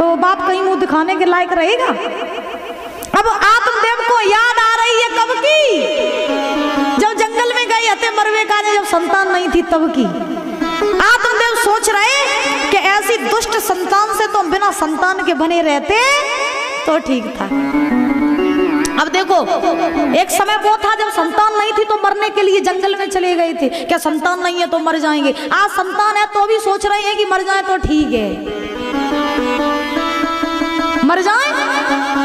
तो बाप कहीं मुंह दिखाने के लायक रहेगा। अब आत्मदेव को याद आ रही है कब की, जब जंगल में गए हते मरवे का, जब संतान नहीं थी तब की। आत्मदेव सोच रहे कि ऐसी दुष्ट संतान से तो बिना संतान के बने रहते तो ठीक था। अब देखो, एक समय वो था जब संतान नहीं थी तो मरने के लिए जंगल में चले गए थे, क्या संतान नहीं है तो मर जाएंगे। आज संतान है तो भी सोच रहे हैं कि मर जाए तो ठीक है, मर जाए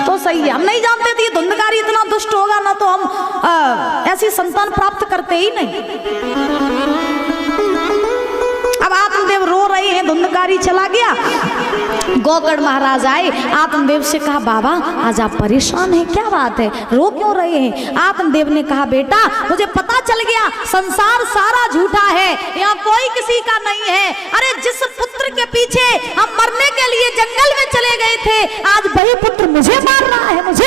तो सही है। हम नहीं जानते थे धुंधकारी इतना दुष्ट होगा ना, तो हम ऐसी संतान प्राप्त करते ही नहीं। अब आत्मदेव रो रहे हैं, धुंधकारी चला गया। गौकर्ण महाराज आए, आत्मदेव से कहा बाबा आज आप परेशान हैं, क्या बात है, रो क्यों रहे हैं। आत्मदेव ने कहा बेटा मुझे पता चल गया संसार सारा झूठा है, यहाँ कोई किसी का नहीं है। अरे जिस पुत्र के पीछे हम मरने के लिए जंगल में चले गए थे, आज वही पुत्र मुझे मार रहा है। मुझे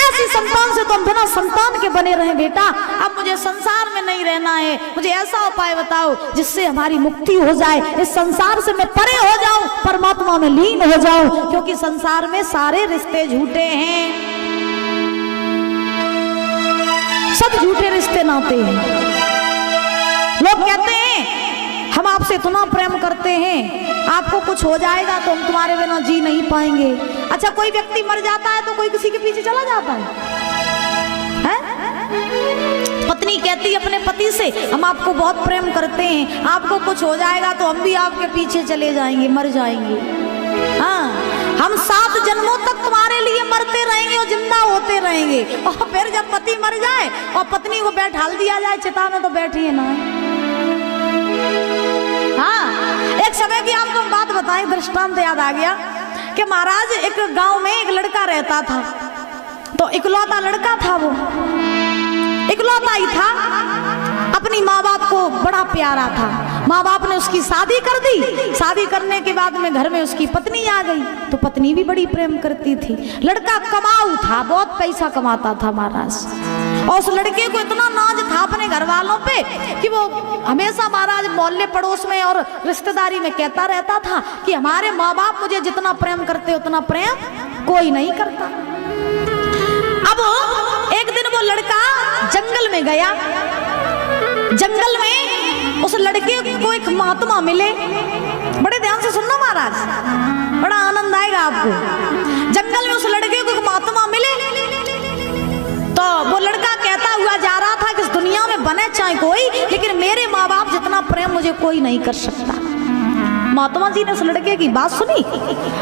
ऐसी संतान से तो हम बिना संतान के बने रहे बेटा। अब मुझे संसार में नहीं रहना है, मुझे ऐसा उपाय बताओ जिससे हमारी मुक्ति हो जाए, इस संसार से मैं परे हो जाऊं, परमात्मा में लीन हो जाऊं, क्योंकि संसार में सारे रिश्ते झूठे हैं, सब झूठे रिश्ते नाते हैं। लोग कहते हैं हम आपसे इतना प्रेम करते हैं, आपको कुछ हो जाएगा तो हम तुम्हारे बिना जी नहीं पाएंगे। अच्छा, कोई व्यक्ति मर जाता है तो कोई किसी के पीछे चला जाता है? पत्नी कहती है अपने पति से हम आपको बहुत प्रेम करते हैं, आपको कुछ हो जाएगा तो हम भी आपके पीछे चले जाएंगे, मर जाएंगे। हाँ, हम 7 जन्मों तक तुम्हारे लिए मरते रहेंगे और जिंदा होते रहेंगे। और फिर जब पति मर जाए और पत्नी को बैठाल दिया जाए चिता में, तो बैठिए ना। हाँ, एक समय की आपको बात बताएं, दृष्टांत याद आ गया कि महाराज एक गांव में एक लड़का रहता था, तो इकलौता लड़का था, वो इकलौता ही था, अपनी माँ बाप को बड़ा प्यारा था। माँ बाप ने उसकी शादी कर दी, शादी करने के बाद में घर में उसकी पत्नी आ गई, तो पत्नी भी बड़ी प्रेम करती थी। लड़का कमाऊ था, बहुत पैसा कमाता था महाराज, और उस लड़के को इतना नाज था अपने घर वालों पे कि वो हमेशा महाराज मोहल्ले पड़ोस में और रिश्तेदारी में कहता रहता था कि हमारे माँ बाप मुझे जितना प्रेम करते उतना प्रेम कोई नहीं करता। अब एक दिन वो लड़का जंगल में गया, जंगल में उस लड़के को एक महात्मा मिले। बड़े ध्यान से सुनना महाराज, बड़ा आनंद आएगा आपको। जंगल में उस लड़के को एक महात्मा मिले, तो वो लड़का कहता हुआ जा रहा था कि इस दुनिया में बने चाहे कोई, लेकिन मेरे माँ बाप जितना प्रेम मुझे कोई नहीं कर सकता। महात्मा जी ने उस लड़के की बात सुनी,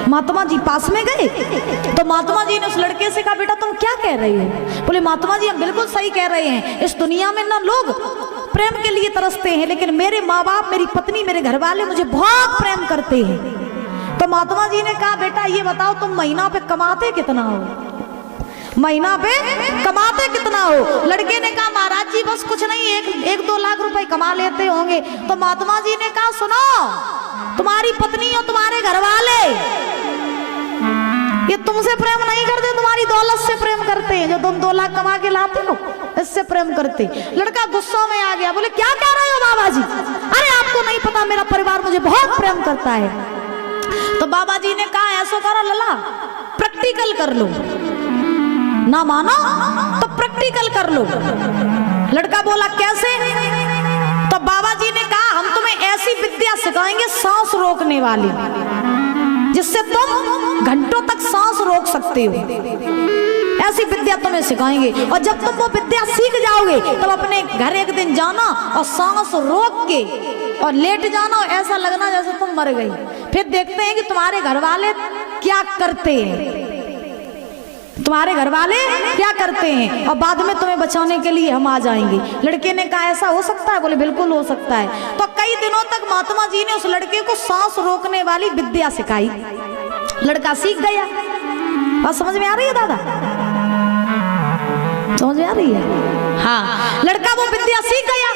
महात्मा जी पास में गए, तो महात्मा जी ने उस लड़के से कहा बेटा तुम क्या कह रहे हो। बोले महात्मा जी हम बिल्कुल सही कह रहे हैं, इस दुनिया में ना लोग प्रेम के लिए तरसते हैं, लेकिन मेरे माँ बाप, मेरी पत्नी, मेरे घर वाले मुझे बहुत प्रेम करते हैं। तो महात्मा जी ने कहा बेटा ये बताओ तुम महीना पे कमाते कितना हो, महीना पे कमाते कितना हो। लड़के ने कहा महाराज जी बस कुछ नहीं, 1-2 लाख रुपए कमा लेते होंगे। तो महात्मा जी ने कहा सुनो, तुम्हारी पत्नी और तुम्हारे घर वाले ये तुमसे प्रेम नहीं करते, तुम्हारी दौलत से प्रेम करते हैं, जो तुम 2 लाख कमा के लाते हो इससे प्रेम करते। लड़का गुस्सा में आ गया, बोले क्या कह रहे हो बाबा जी, अरे आपको नहीं पता मेरा परिवार मुझे बहुत प्रेम करता है। तो बाबा जी ने कहा ऐसा करो लला, प्रैक्टिकल कर लो, ना मानो तो प्रैक्टिकल कर लो। लड़का बोला कैसे। तो बाबा जी ने कहा हम तुम्हें ऐसी विद्या सिखाएंगे सांस रोकने वाली, जिससे तुम घंटों तक सांस रोक सकते हो, ऐसी विद्या तुम्हें सिखाएंगे। और जब तुम वो विद्या सीख जाओगे तब अपने घर एक दिन जाना और सांस रोक के और लेट जाना, और ऐसा लगना जैसे तुम मर गई। फिर देखते हैं कि तुम्हारे घर वाले क्या करते हैं, तुम्हारे घर वाले क्या करते हैं, और बाद में तुम्हें बचाने के लिए हम आ जाएंगे। लड़के ने कहा ऐसा हो सकता है। बोले बिल्कुल हो सकता है। तो कई दिनों तक महात्मा जी ने उस लड़के को सांस रोकने वाली विद्या सिखाई, लड़का सीख गया। बात समझ में आ रही है दादा, समझ में आ रही है। हाँ, लड़का वो विद्या सीख गया।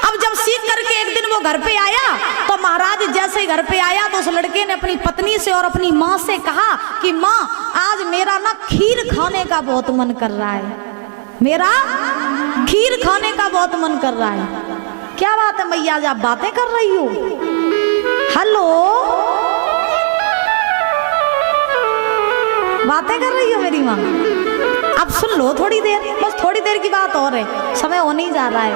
अब जब सीख करके एक दिन वो घर पे आया, तो महाराज जैसे ही घर पे आया तो उस लड़के ने अपनी पत्नी से और अपनी माँ से कहा कि माँ आज मेरा ना खीर खाने का बहुत मन कर रहा है, मेरा खीर खाने का बहुत मन कर रहा है। क्या बात है मैया, आज आप बातें कर रही हो। हेलो बातें कर रही हो मेरी माँ? अब सुन लो थोड़ी देर, बस थोड़ी देर की बात और है, समय होने ही जा रहा है।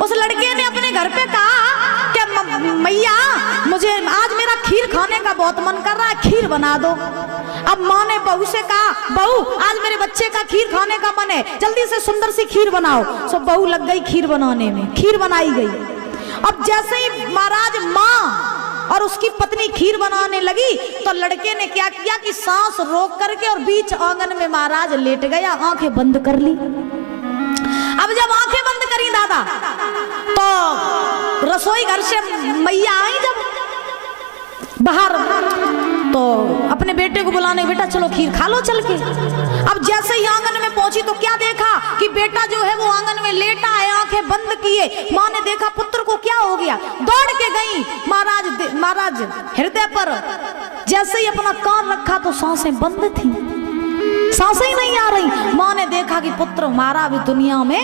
उस लड़के ने अपने घर पे कहा कि मैया मुझे आज मेरा खीर खाने का बहुत मन कर रहा है, खीर बना दो। अब माँ ने बहू से कहा, बहू आज मेरे बच्चे का खीर खाने का मन है, जल्दी से सुंदर सी खीर बनाओ। सो बहू लग गई खीर बनाने में, खीर बनाई गई। अब जैसे ही महाराज माँ और उसकी पत्नी खीर बनाने लगी तो लड़के ने क्या किया कि सांस रोक करके और बीच आंगन में महाराज लेट गया, आंखें बंद कर ली। अब जब आंखें बंद करी दादा तो रसोई घर से मैया आई जब बाहर, तो अपने बेटे को बुलाने, बेटा चलो खीर खा लो चल के। अब जैसे ही आंगन में पहुंची तो क्या देखा कि बेटा जो है वो आंगन में लेटा है, आंखें बंद किए। माँ ने देखा पुत्र को क्या हो गया, दौड़ के गई महाराज हृदय पर। जैसे ही अपना कान रखा तो सांसें बंद थी, सांसें ही नहीं आ रही। माँ ने देखा कि पुत्र हमारा भी दुनिया में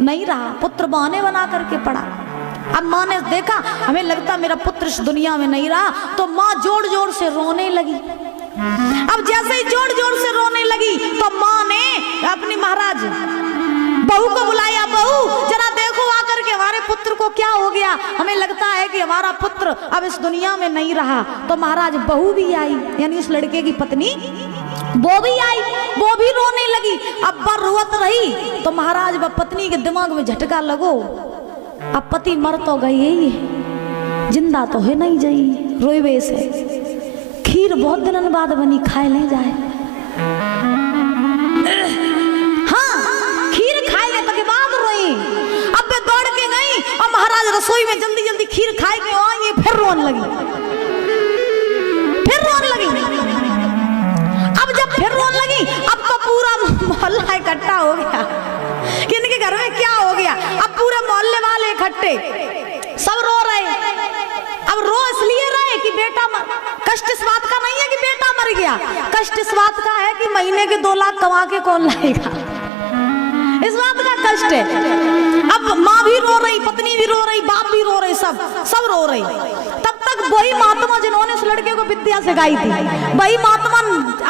नहीं रहा, पुत्र बहाने बना करके पड़ा। अब माँ ने देखा हमें लगता मेरा पुत्र इस दुनिया में नहीं रहा, तो माँ जोर जोर से रोने लगी। अब जैसे ही जोर जोर से रोने लगी तो माँ ने अपनी महाराज बहू को बुलाया, बहू जरा देखो आकर के हमारे पुत्र को क्या हो गया, हमें लगता है कि हमारा पुत्र अब इस दुनिया में नहीं रहा। तो महाराज बहू भी आई, यानी उस लड़के की पत्नी वो भी आई, वो भी रोने लगी। अब बर रोत रही तो महाराज व पत्नी के दिमाग में झटका लगो, अब पति मर तो गई है, जिंदा तो है नहीं जाई, रोए से खीर बहुत दिनों बाद बनी, खाए ले जाए। हाँ खीर खाए ले तो के बाद रोई। अब वे दौड़ के गई और महाराज रसोई में जल्दी जल्दी खीर खाए के आई, फिर रोने लगी, फिर रोने लगी। अब जब फिर रोने लगी अब तो पूरा मोहल्ला इकट्ठा हो गया कि इनके घर में क्या हो गया। अब पूरे मोहल्ले वाले इकट्ठे, सब रो रहे। अब रो इसलिए रहे कि बेटा कष्ट इस बात का नहीं है कि बेटा मर गया, कष्ट इस बात का है कि महीने के 2 लाख कमा के कौन लाएगा, इस बात का कष्ट है। अब माँ भी रो रही, पत्नी भी रो रही, बाप भी रो रहे, सब रो रही। तब तक वही महात्मा जिन्होंने उस लड़के को विद्या सिखाई थी, वही महात्मा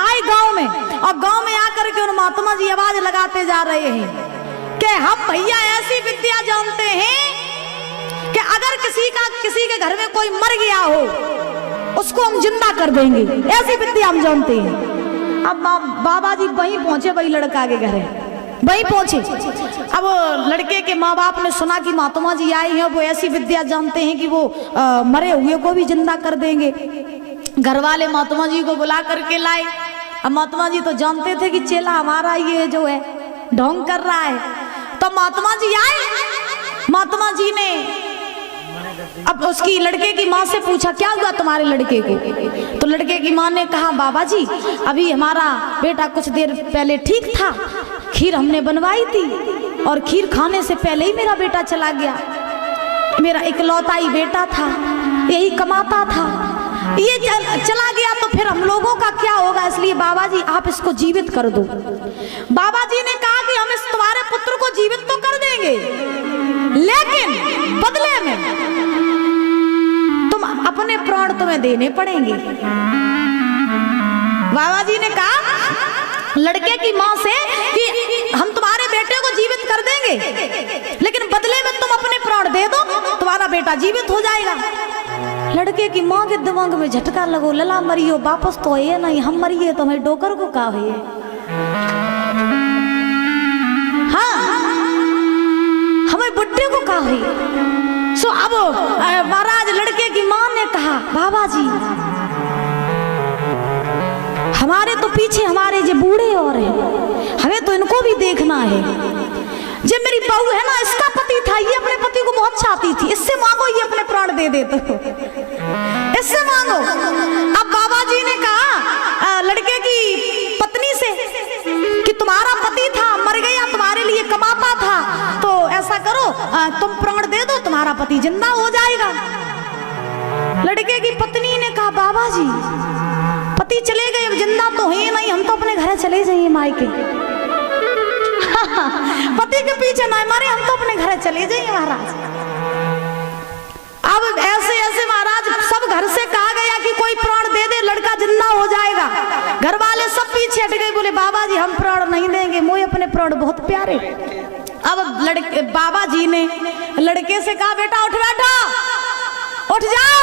आए गांव में, और गांव में आकर के उन महात्मा जी आवाज लगाते जा रहे हैं कि हम भैया ऐसी विद्या जानते हैं कि अगर किसी के घर में कोई मर गया हो उसको हम जिंदा कर देंगे, ऐसी विद्या हम जानते हैं। अब बाबा जी वहीं पहुंचे, वही लड़का के घर है, वहीं पहुंचे। अब लड़के के माँ बाप ने सुना कि महात्मा जी आए हैं, वो ऐसी विद्या जानते हैं कि वो मरे हुए को भी जिंदा कर देंगे। घर वाले महात्मा जी को बुला करके लाए। अब महात्मा जी तो जानते थे कि चेला हमारा ये जो है ढोंग कर रहा है, तो महात्मा जी आए। महात्मा जी ने अब उसकी लड़के की माँ से पूछा क्या हुआ तुम्हारे लड़के को, तो लड़के की माँ ने कहा बाबा जी अभी हमारा बेटा कुछ देर पहले ठीक था, खीर हमने बनवाई थी और खीर खाने से पहले ही मेरा बेटा चला गया, मेरा इकलौता ही बेटा था, यही कमाता था, ये चला गया तो फिर हम लोगों का क्या होगा, इसलिए बाबा जी आप इसको जीवित कर दो। बाबा जी ने कहा कि हम इस तुम्हारे पुत्र को जीवित तो कर देंगे, लेकिन बदले में तुम अपने प्राण तुम्हें देने पड़ेंगे। बाबा जी ने कहा लड़के की माँ से कि हम तुम्हारे बेटे को जीवित कर देंगे, लेकिन बदले में तुम अपने प्राण दे दो, तुम्हारा बेटा जीवित हो जाएगा। लड़के की माँ के दिमाग में झटका लगो, लला मरियो वापस तो ये नहीं, हम मरिए तो हमें डोकर को का है। हाँ हमें बुड्ढे को का है। सो अब महाराज लड़के की माँ ने कहा बाबा जी हमारे तो पीछे हमारे जो बूढ़े और हैं, हमें तो इनको भी देखना है। जो मेरी बहू है ना इसका पति था, ये अपने पति को बहुत चाहती थी, इससे मांगो ये अपने प्राण दे दे, तो इससे मांगो। अब बाबा जी ने कहा लड़के की पत्नी से कि तुम्हारा पति था, मर गया, तुम्हारे लिए कमाता था, तो ऐसा करो तुम प्राण दे दो, तुम्हारा पति जिंदा हो जाएगा। लड़के की पत्नी ने कहा बाबा जी पति चले गए, अब जिंदा तो है नहीं, हम तो अपने घर चले जाइए मायके। पति के पीछे ना मारे, हम तो अपने घर चले जाइए महाराज। अब ऐसे ऐसे महाराज सब घर से कहा गया कि कोई प्राण दे दे, लड़का जिंदा हो जाएगा। घर वाले लड़के बाबा जी ने लड़के से कहा बेटा उठ बैठो, उठ जाओ,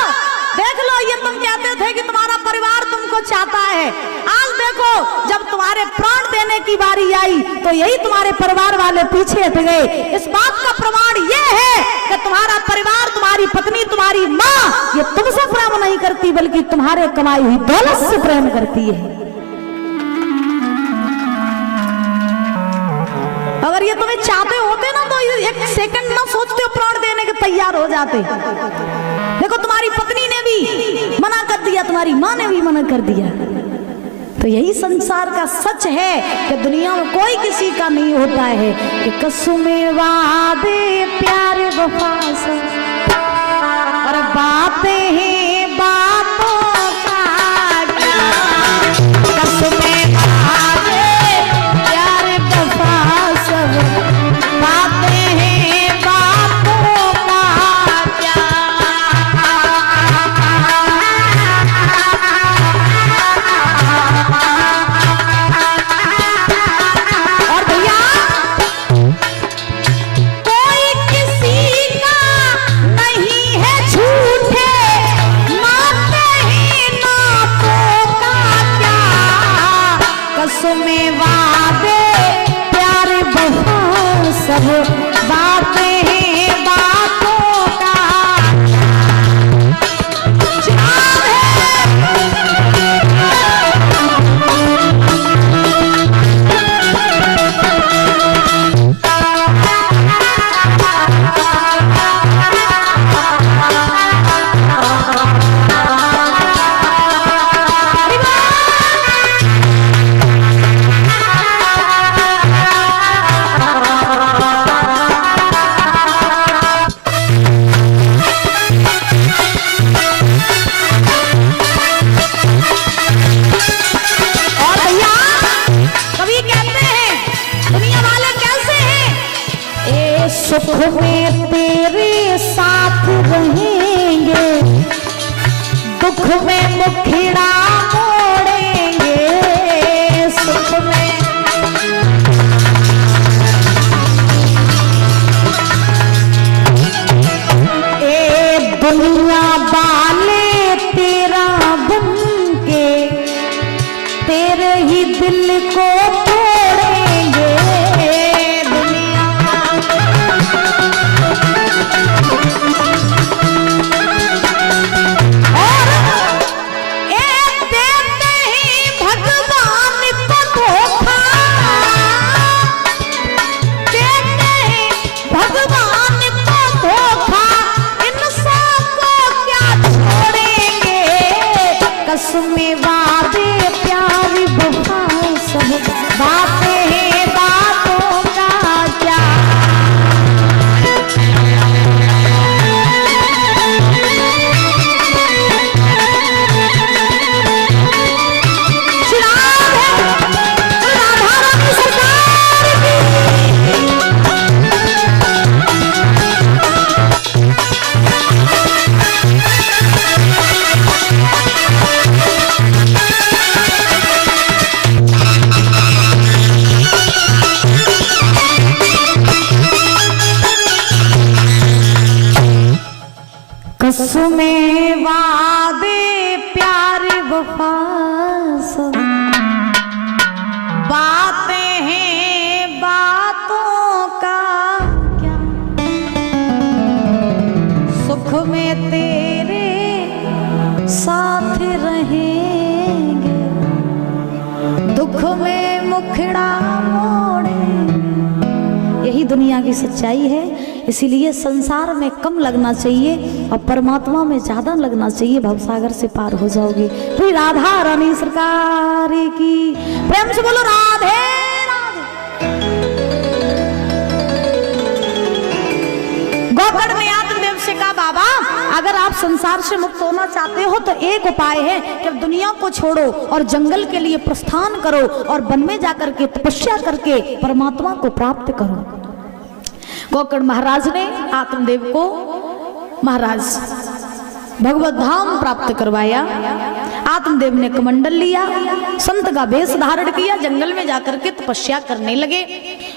देख लो ये तुम कहते थे कि तुम्हारा परिवार तुमको चाहता है, आज देखो जब तुम्हारे प्राण देने की बारी आई तो यही तुम्हारे परिवार वाले पीछे हट गए। इस बात का प्रमाण ये है कि तुम्हारा परिवार, तुम्हारी पत्नी, तुम्हारी माँ ये तुमसे प्रेम नहीं करती बल्कि तुम्हारे कमाई हुई दौलत से प्रेम करती है। अगर ये तुम्हें चाहते होते ना तो एक सेकंड ना सोचते प्राण देने के तैयार हो जाते। देखो तुम्हारी पत्नी ने भी मना कर दिया, तुम्हारी माँ ने भी मना कर दिया। तो यही संसार का सच है कि दुनिया में कोई किसी का नहीं होता है कि कसमें वादे प्यारे वफा सब और बातें हैं बातों का क्या, कसमें वादे प्यारे वफा सब बातें हैं बातों का क्या। और भैया कोई किसी का नहीं है झूठे, मानते हैं नातों का क्या, कसमें वादे प्यारे वफा सब बातें हैं बातों का जवाब और भैया कभी कहते हैं दुनिया वाले कैसे हैं, ए सुख में तेरे साथ रहेंगे, दुख में मुखड़ा मोड़ेंगे, सुख में ए दुनिया वाले तेरा बन के तेरे ही दिल को तोड़ेंगे, दुनिया और एक देते ही भगवान को धोखा, देते ही भगवान को धोखा, इंसान को क्या छोड़ेंगे, कसमें वादे प्यारी वफा सब बातें हैं बातों का क्या। श्रीराम है राधा रानी सरकार की। कसमें वादे प्यारे वफा सब बातें हैं बातों का क्या, सुख में तेरे साथ रहेंगे, दुख में मुखड़ा मोड़ेंगे। यही दुनिया की सच्चाई है, इसीलिए संसार में कम लगना चाहिए और परमात्मा में ज्यादा लगना चाहिए, भवसागर से पार हो जाओगे। तो राधा रानी सरकार की, प्रेम से बोलो राधे राधे। गोकर्ण ने आत्मदेव से कहा बाबा अगर आप संसार से मुक्त होना चाहते हो तो एक उपाय है कि दुनिया को छोड़ो और जंगल के लिए प्रस्थान करो और वन में जाकर के तपस्या करके परमात्मा को प्राप्त करो। गोकर्ण महाराज ने आत्मदेव को महाराज भगवत धाम प्राप्त करवाया। आत्मदेव ने कमंडल लिया, संत का वेश धारण किया, जंगल में जाकर के तपस्या करने लगे।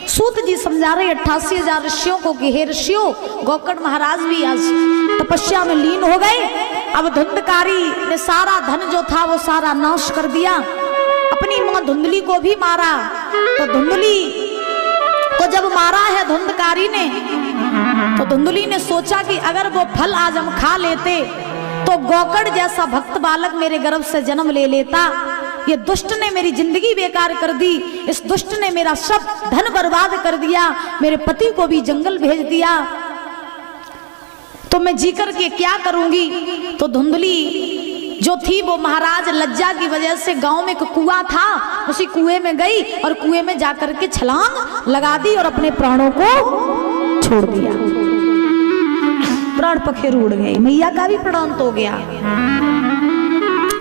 सूत जी समझा रहे 88,000 ऋषियों को कि हे ऋषियों, गोकर्ण महाराज भी आज तपस्या में लीन हो गए। अब धुंधकारी ने सारा धन जो था वो सारा नाश कर दिया, अपनी मां धुंधली को भी मारा। तो धुंधली को जब मारा है धुंधकारी ने, तो धुंधली ने सोचा कि अगर वो फल आज हम खा लेते तो गोकर्ण जैसा भक्त बालक मेरे गर्भ से जन्म ले लेता। ये दुष्ट ने मेरी जिंदगी बेकार कर दी, इस दुष्ट ने मेरा सब धन बर्बाद कर दिया, मेरे पति को भी जंगल भेज दिया, तो मैं जी करके क्या करूंगी। तो धुंधली जो थी वो महाराज लज्जा की वजह से गांव में एक कुआं था, उसी कुएं में गई और कुएं में जाकर के छलांग लगा दी और अपने प्राणों को छोड़ दिया। प्राण पखेर उड़ गए, मैया का भी प्राण हो गया,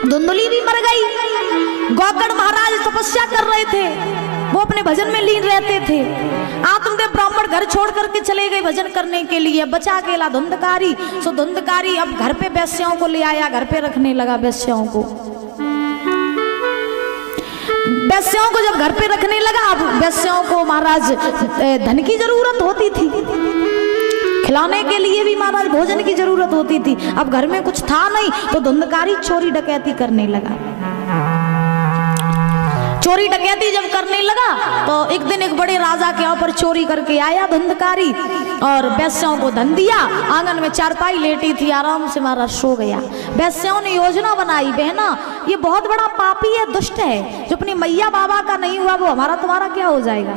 धुंधली भी मर गई। गोकर्ण महाराज तपस्या कर रहे थे, वो अपने भजन में लीन रहते थे। आत्मदेव ब्राह्मण घर छोड़ करके चले गए भजन करने के लिए, बचा अकेला धुंधकारी। सो धुंधकारी अब घर पे वेश्याओं को ले आया, घर पे रखने लगा वेश्याओं को। वेश्याओं को जब घर पे रखने लगा, अब वेश्याओं को महाराज धन की जरूरत होती थी, खिलाने के लिए भी महाराज भोजन की जरूरत होती थी। अब घर में कुछ था नहीं, तो धुंधकारी चोरी डकैती करने लगा। चोरी डकैती जब करने लगा तो एक दिन एक बड़े राजा के यहाँ पर चोरी करके आया धुंधकारी और वेश्याओं को धन दिया। आंगन में चारपाई लेटी थी, आराम से महाराज सो गया। वेश्याओं ने योजना बनाई, बहना ये बहुत बड़ा पापी है, दुष्ट है, जो अपनी मैया बाबा का नहीं हुआ वो हमारा तुम्हारा क्या हो जाएगा,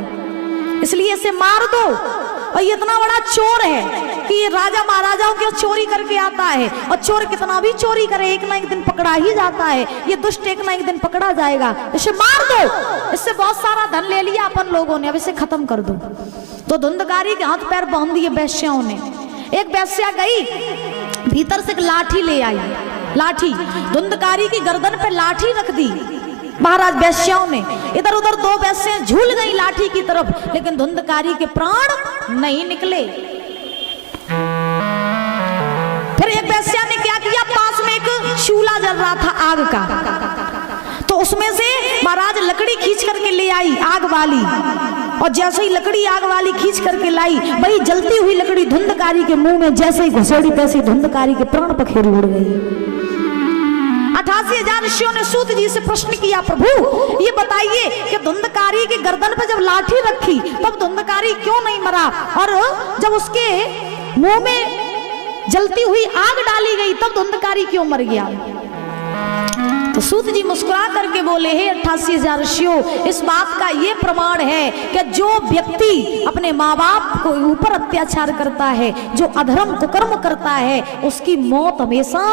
इसलिए इसे मार दो। और ये इतना बड़ा चोर है कि ये राजा महाराजाओं के चोरी करके आता है, और चोर कितना भी चोरी करे एक ना एक दिन पकड़ा ही जाता है, ये दुष्ट एक ना एक दिन पकड़ा जाएगा, इसे मार दो। इससे बहुत सारा धन ले लिया अपन लोगों ने, अब इसे खत्म कर दो। तो धुंधकारी के हाथ पैर बांध दिए वेश्याओं ने। एक वेश्या गई भीतर से एक लाठी ले आई, लाठी धुंधकारी की गर्दन पे लाठी रख दी। महाराज वेश्याओं ने इधर उधर दो वेश्याएं झूल गई लाठी की तरफ, लेकिन धुंधकारी के प्राण नहीं निकले। फिर एक वेश्या ने क्या किया, पास में एक चूल्हा जल रहा था आग का, तो उसमें से महाराज लकड़ी खींच करके ले आई आग वाली, और जैसे ही लकड़ी आग वाली खींच करके लाई, वही जलती हुई लकड़ी धुंधकारी के मुंह में जैसे ही घुसेड़ी, तैसे धुंधकारी के प्राण पखेरु उड़ गए। 88,000 ऋषियों ने सूत जी से प्रश्न किया, प्रभु ये बताइए कि धुंधकारी की गर्दन पर जब लाठी रखी तब धुंधकारी क्यों नहीं मरा, और जब उसके मुंह में जलती हुई आग डाली गई तब धुंधकारी क्यों मर गया। तो सूत जी मुस्कुरा करके बोले, हे 88,000 ऋषियों, इस बात का ये प्रमाण है कि जो व्यक्ति अपने माँ बाप को ऊपर अत्याचार करता है, जो अधर्म कुकर्म करता है, उसकी मौत हमेशा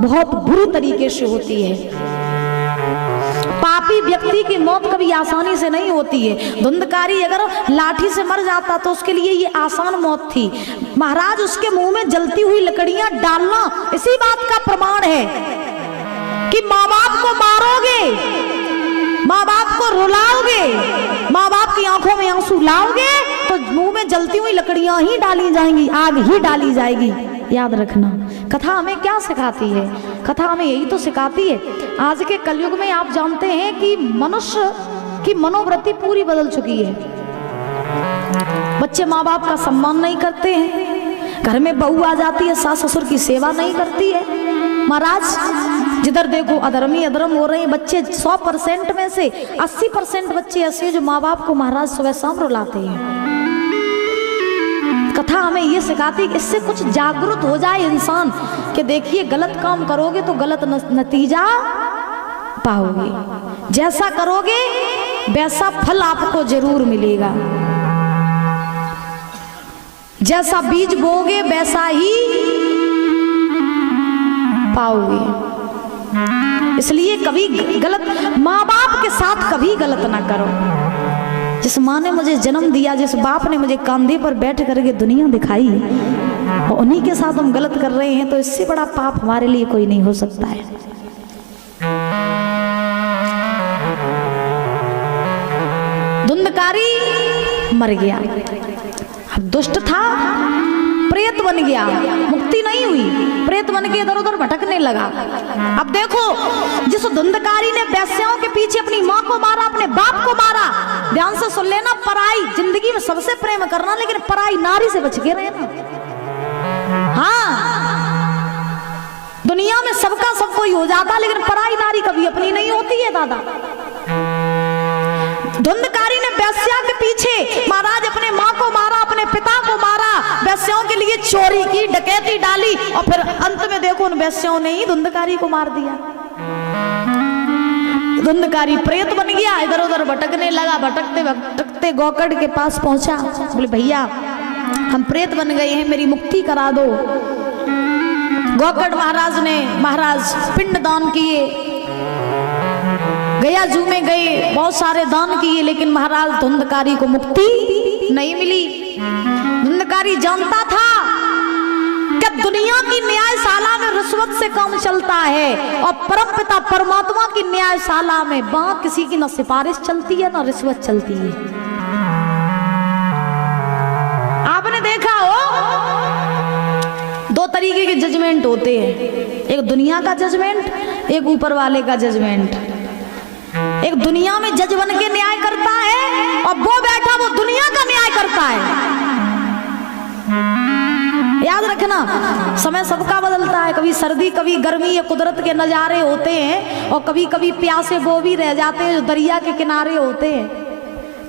बहुत बुरी तरीके से होती है। पापी व्यक्ति की मौत कभी आसानी से नहीं होती है। धुंधकारी अगर लाठी से मर जाता तो उसके लिए ये आसान मौत थी। महाराज उसके मुंह में जलती हुई लकड़ियां डालना इसी बात का प्रमाण है कि माँ बाप को मारोगे, माँ बाप को रुलाओगे, माँ बाप की आंखों में आंसू लाओगे तो मुंह में जलती हुई लकड़ियां ही डाली जाएंगी, आग ही डाली जाएगी। याद रखना। कथा हमें क्या सिखाती है? कथा हमें यही तो सिखाती है। आज के कलयुग में आप जानते हैं कि मनुष्य की मनोवृत्ति पूरी बदल चुकी है। बच्चे माँ बाप का सम्मान नहीं करते हैं, घर में बहू आ जाती है सास ससुर की सेवा नहीं करती है। महाराज जिधर देखो अधर्म ही अधर्म हो रहे हैं। बच्चे 100% में से 80% बच्चे ऐसे हैं जो माँ बाप को महाराज सुबह शाम रुलाते हैं। कथा हमें ये सिखाती कि इससे कुछ जागरूक हो जाए इंसान कि देखिए गलत काम करोगे तो गलत नतीजा पाओगे, जैसा करोगे वैसा फल आपको जरूर मिलेगा, जैसा बीज बोगे वैसा ही पाओगे। इसलिए कभी गलत माँ बाप के साथ कभी गलत ना करो। जिस माँ ने मुझे जन्म दिया, जिस बाप ने मुझे कंधे पर बैठ करके दुनिया दिखाई, उन्हीं के साथ हम गलत कर रहे हैं तो इससे बड़ा पाप हमारे लिए कोई नहीं हो सकता है। धुंधकारी मर गया, अब दुष्ट था प्रेत बन गया, मुक्ति नहीं हुई, प्रेत बन के इधर उधर भटकने लगा। अब देखो जिस धुंधकारी ने वेश्याओं के पीछे अपनी माँ को मारा, अपने बाप को मारा, ध्यान से सुन लेना, पराई जिंदगी में सबसे प्रेम करना, लेकिन पराई नारी से बच के रहना। हाँ, दुनिया में सबका सब कोई हो जाता, लेकिन पराई नारी कभी अपनी नहीं होती है दादा। धुंधकारी ने वेश्या के पीछे महाराज अपने माँ को मारा, अपने पिता को मारा, वेश्याओं के लिए चोरी की, डकैती डाली, और फिर अंत में देखो उन वेश्याओं ने ही धुंधकारी को मार दिया। धुंधकारी प्रेत बन गया, इधर उधर भटकने लगा। भटकते भटकते गौकड़ के पास पहुंचा। बोले भैया हम प्रेत बन गए हैं, मेरी मुक्ति करा दो। गौकड़ महाराज ने पिंड दान किए, गया जू में गए, बहुत सारे दान किए, लेकिन महाराज धुंधकारी को मुक्ति नहीं मिली। धुंधकारी जानता था कि दुनिया की न्यायशाला में रिश्वत से काम चलता है, और परमपिता परमात्मा की न्यायशाला में वहां किसी की न सिफारिश चलती है न रिश्वत चलती है। आपने देखा हो दो तरीके के जजमेंट होते हैं, एक दुनिया का जजमेंट, एक ऊपर वाले का जजमेंट। एक दुनिया में जज बन के न्याय करता है, और वो बैठा वो दुनिया का न्याय करता है। याद रखना, समय सबका बदलता है, कभी सर्दी कभी गर्मी, ये कुदरत के नजारे होते हैं, और कभी कभी प्यासे वो भी रह जाते हैं जो दरिया के किनारे होते हैं।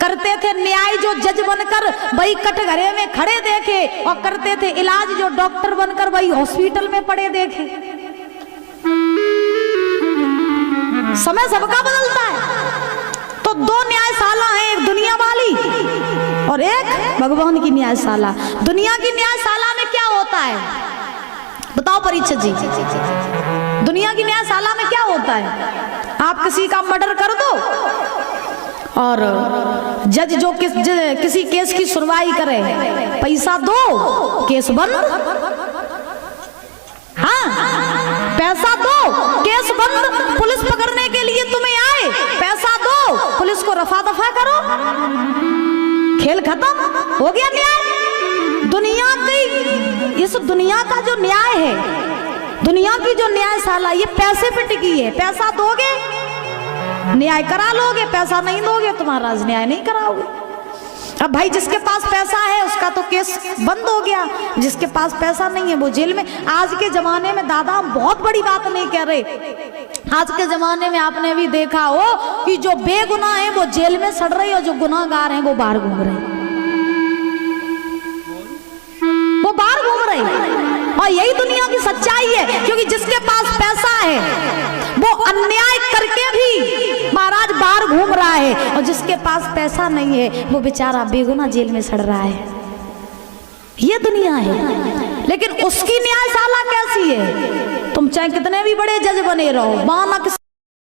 करते थे न्याय जो जज बनकर वही कटघरे में खड़े देखे, और करते थे इलाज जो डॉक्टर बनकर वही हॉस्पिटल में पड़े देखे। समय सबका बदलता है। तो दो न्यायशाला है, एक दुनिया वाली और एक भगवान की न्यायशाला। दुनिया की न्यायशाला में क्या होता है बताओ परीक्षित जी? दुनिया की न्यायशाला में क्या होता है? आप किसी का मर्डर कर दो, और जज जो किसी केस की सुनवाई करे, पैसा दो केस बंद। हाँ, पैसा दो केस बंद। पुलिस पकड़ने के लिए तुम्हें आए, पैसा दो, पुलिस को रफा दफा करो, खेल खत्म, हो गया न्याय। दुनिया की, इस दुनिया का जो न्याय है, दुनिया की जो न्यायशाला, ये पैसे पे टिकी है। पैसा दोगे न्याय करा लोगे, पैसा नहीं दोगे तुम्हारा न्याय नहीं कराओगे। अब भाई जिसके पास पैसा है उसका तो केस बंद हो गया, जिसके पास पैसा नहीं है वो जेल में। आज के जमाने में दादा हम बहुत बड़ी बात नहीं कह रहे, आज के जमाने में आपने भी देखा हो कि जो बेगुनाह है वो जेल में सड़ रहे, और जो गुनाहगार हैं वो बाहर घूम रहे, वो बाहर घूम रहे। और यही दुनिया की सच्चाई है, क्योंकि जिसके पास पैसा है वो अन्याय करके भी महाराज बाहर घूम रहा है, और जिसके पास पैसा नहीं है वो बेचारा बेगुनाह जेल में सड़ रहा है। ये दुनिया है। लेकिन उसकी न्यायशाला कैसी है? तुम चाहे कितने भी बड़े जज बने रहो, वहां